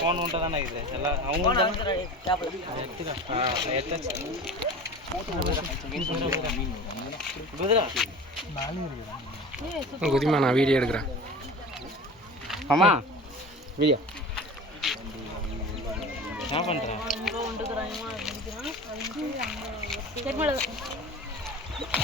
Phone ఉంటుందన్న ఇది ఎలా అవును ఎత్తచ్చు குதிரா குதிமா நான் வீடியோ எடுக்கிறேன் அம்மா வீடியோ என்ன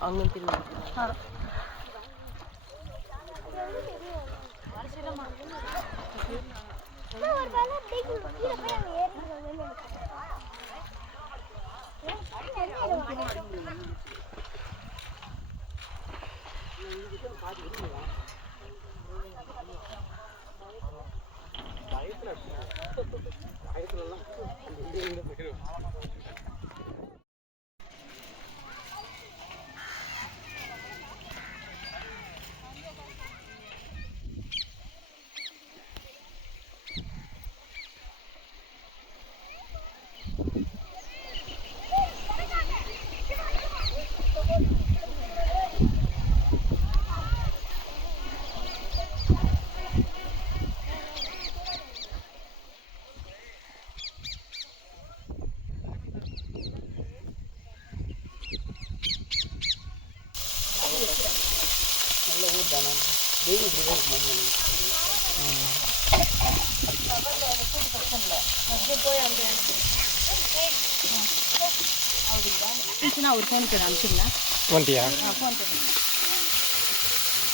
பண்ற ஒரு பயத்துல அனுப்பிச்சிருந்தேன் வந்துட்டியா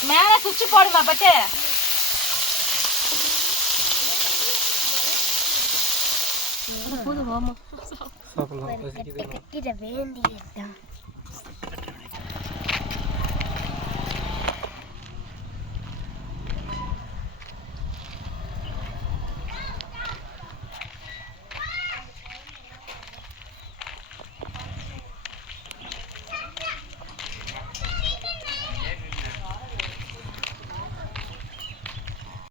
மேலே சுவிட்ச் போடுமா பட்டு? சாப்பிடலாம். பசிக்குது கட்டிட வேண்டியதுதான்.